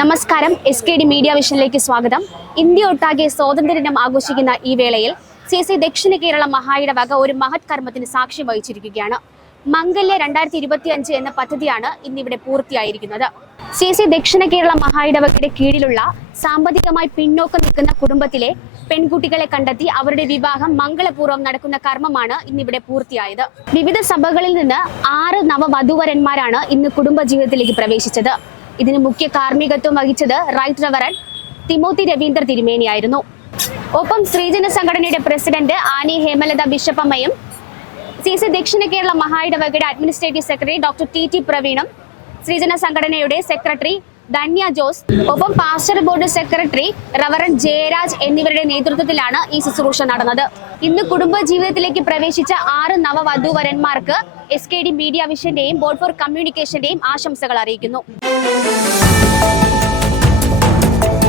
നമസ്കാരം. S K D media വിഷനിലേക്ക് സ്വാഗതം. ഇന്ത്യ ഒട്ടാകെ സ്വാതന്ത്ര്യദിനം ആഘോഷിക്കുന്ന ഈ വേളയിൽ സി സി ദക്ഷിണ കേരള മഹായുടെ വക ഒരു മഹത് കർമ്മത്തിന് സാക്ഷ്യം വഹിച്ചിരിക്കുകയാണ്. മംഗല്യ രണ്ടായിരത്തി ഇരുപത്തി അഞ്ച് എന്ന പദ്ധതിയാണ് ഇന്നിവിടെ പൂർത്തിയായിരിക്കുന്നത്. സി സി ദക്ഷിണ കേരള മഹായിടവകയുടെ കീഴിലുള്ള സാമ്പത്തികമായി പിന്നോക്കം നിൽക്കുന്ന കുടുംബത്തിലെ പെൺകുട്ടികളെ കണ്ടെത്തി അവരുടെ വിവാഹം മംഗളപൂർവം നടക്കുന്ന കർമ്മമാണ് ഇന്നിവിടെ പൂർത്തിയായത്. വിവിധ സഭകളിൽ നിന്ന് ആറ് നവവധൂവരന്മാരാണ് ഇന്ന് കുടുംബ ജീവിതത്തിലേക്ക് പ്രവേശിച്ചത്. ഇതിന് മുഖ്യ കാർമ്മികത്വം വഹിച്ചത് റൈറ്റ് റവറൻ തിമോത്തി രവീന്ദ്ര തിരുമേനിയായിരുന്നു ഒപ്പം ശ്രീജന സംഘടനയുടെ പ്രസിഡന്റ് ആനി ഹേമലത ബിഷപ്പമ്മയും C C Dakshina Kerala മഹായിടവകയുടെ administrative secretary doctor T T പ്രവീണും Sreejana സംഘടനയുടെ സെക്രട്ടറി ധന്യ ജോസ് ഒപ്പം pastor board secretary reverend Jayaraj എന്നിവരുടെ നേതൃത്വത്തിലാണ് ഈ ശുശ്രൂഷ നടന്നത്. ഇന്ന് കുടുംബ ജീവിതത്തിലേക്ക് പ്രവേശിച്ച ആറ് നവവധൂവരന്മാർക്ക് എസ് കെ ഡി മീഡിയ വിഷന്റെയും ബോർഡ് ഫോർ കമ്മ്യൂണിക്കേഷന്റെയും ആശംസകൾ അറിയിക്കുന്നു.